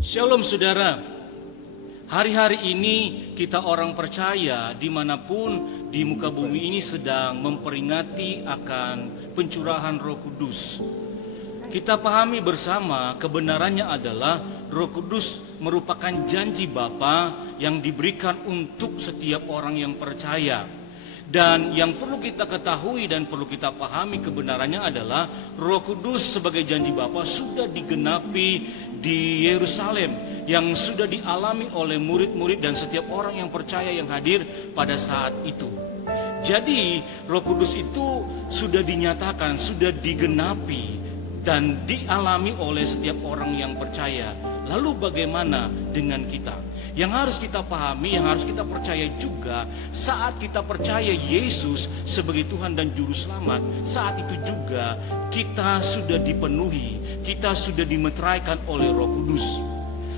Shalom saudara. Hari-hari ini kita orang percaya dimanapun di muka bumi ini sedang memperingati akan pencurahan Roh Kudus. Kita pahami bersama kebenarannya adalah Roh Kudus merupakan janji Bapa yang diberikan untuk setiap orang yang percaya. Dan yang perlu kita ketahui dan perlu kita pahami kebenarannya adalah Roh Kudus sebagai janji Bapa sudah digenapi di Yerusalem, yang sudah dialami oleh murid-murid dan setiap orang yang percaya yang hadir pada saat itu. Jadi Roh Kudus itu sudah dinyatakan, sudah digenapi dan dialami oleh setiap orang yang percaya. Lalu bagaimana dengan kita? Yang harus kita pahami, yang harus kita percaya juga, saat kita percaya Yesus sebagai Tuhan dan Juru Selamat, saat itu juga kita sudah dipenuhi, kita sudah dimeteraikan oleh Roh Kudus.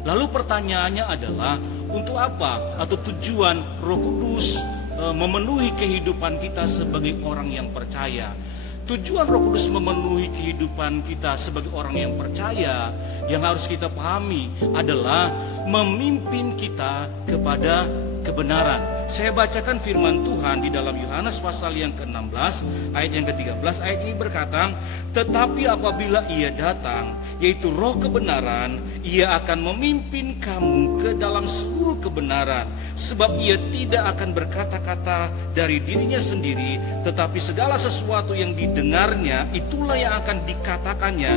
Lalu pertanyaannya adalah, untuk apa atau tujuan Roh Kudus memenuhi kehidupan kita sebagai orang yang percaya? Tujuan Roh Kudus memenuhi kehidupan kita sebagai orang yang percaya, yang harus kita pahami adalah memimpin kita kepada kebenaran. Saya bacakan firman Tuhan di dalam Yohanes pasal yang ke-16 ayat yang ke-13. Ayat ini berkata, "Tetapi apabila Ia datang, yaitu Roh kebenaran, Ia akan memimpin kamu ke dalam seluruh kebenaran, sebab Ia tidak akan berkata-kata dari dirinya sendiri, tetapi segala sesuatu yang didengarnya itulah yang akan dikatakannya,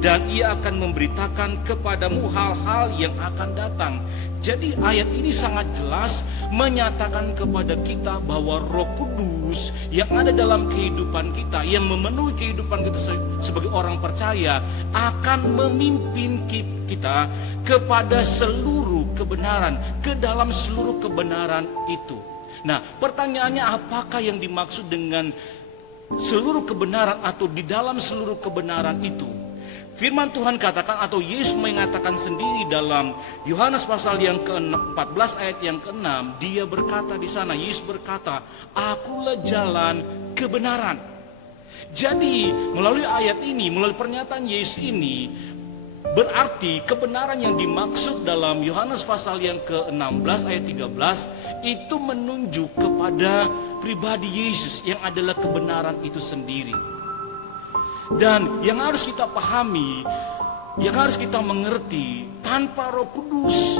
dan Ia akan memberitakan kepadamu hal-hal yang akan datang." Jadi ayat ini sangat jelas menyatakan kepada kita bahwa Roh Kudus yang ada dalam kehidupan kita, yang memenuhi kehidupan kita sebagai orang percaya, akan memimpin kita kepada seluruh kebenaran, ke dalam seluruh kebenaran itu. Nah, pertanyaannya, apakah yang dimaksud dengan seluruh kebenaran atau di dalam seluruh kebenaran itu? Firman Tuhan katakan, atau Yesus mengatakan sendiri dalam Yohanes pasal yang ke-14 ayat yang ke-6, dia berkata di sana, Yesus berkata, "Akulah jalan kebenaran." Jadi melalui ayat ini, melalui pernyataan Yesus ini, berarti kebenaran yang dimaksud dalam Yohanes pasal yang ke-16 ayat 13 itu menunjuk kepada pribadi Yesus yang adalah kebenaran itu sendiri. Dan yang harus kita pahami, yang harus kita mengerti, tanpa Roh Kudus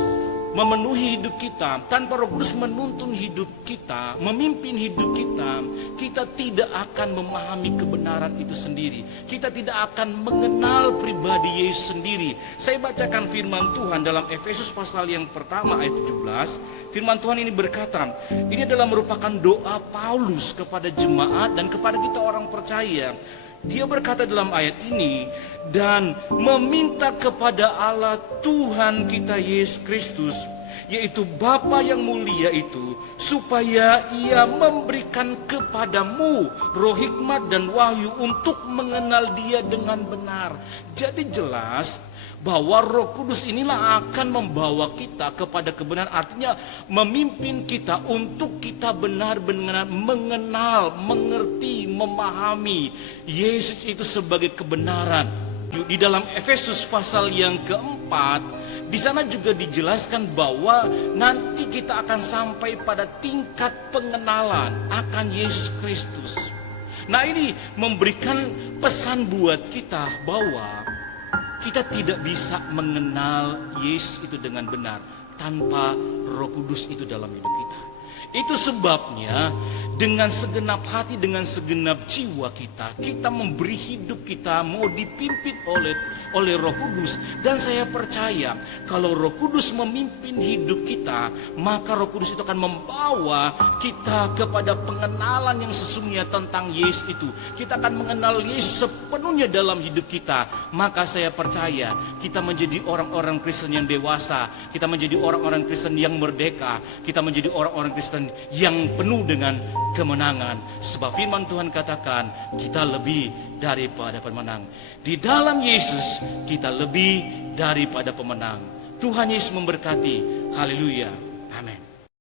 memenuhi hidup kita, tanpa Roh Kudus menuntun hidup kita, memimpin hidup kita, kita tidak akan memahami kebenaran itu sendiri. Kita tidak akan mengenal pribadi Yesus sendiri. Saya bacakan firman Tuhan dalam Efesus pasal yang pertama ayat 17. Firman Tuhan ini berkata, ini adalah merupakan doa Paulus kepada jemaat dan kepada kita orang percaya. Dia berkata dalam ayat ini, dan meminta kepada Allah Tuhan kita Yesus Kristus, yaitu Bapa yang mulia itu, supaya Ia memberikan kepadamu roh hikmat dan wahyu untuk mengenal Dia dengan benar. Jadi jelas bahwa Roh Kudus inilah akan membawa kita kepada kebenaran, artinya memimpin kita untuk kita benar-benar mengenal, mengerti, memahami Yesus itu sebagai kebenaran. Di dalam Efesus pasal yang keempat, di sana juga dijelaskan bahwa nanti kita akan sampai pada tingkat pengenalan akan Yesus Kristus. Nah, ini memberikan pesan buat kita bahwa kita tidak bisa mengenal Yesus itu dengan benar tanpa Roh Kudus itu dalam hidup kita. Itu sebabnya dengan segenap hati, dengan segenap jiwa kita memberi hidup kita mau dipimpin oleh Roh Kudus. Dan saya percaya kalau Roh Kudus memimpin hidup kita, maka Roh Kudus itu akan membawa kita kepada pengenalan yang sesungguhnya tentang Yesus itu. Kita akan mengenal Yesus sepenuhnya dalam hidup kita. Maka saya percaya kita menjadi orang-orang Kristen yang dewasa, kita menjadi orang-orang Kristen yang merdeka, kita menjadi orang-orang Kristen yang penuh dengan kemenangan. Sebab firman Tuhan katakan, kita lebih daripada pemenang. Di dalam Yesus kita lebih daripada pemenang. Tuhan Yesus memberkati. Haleluya. Amin.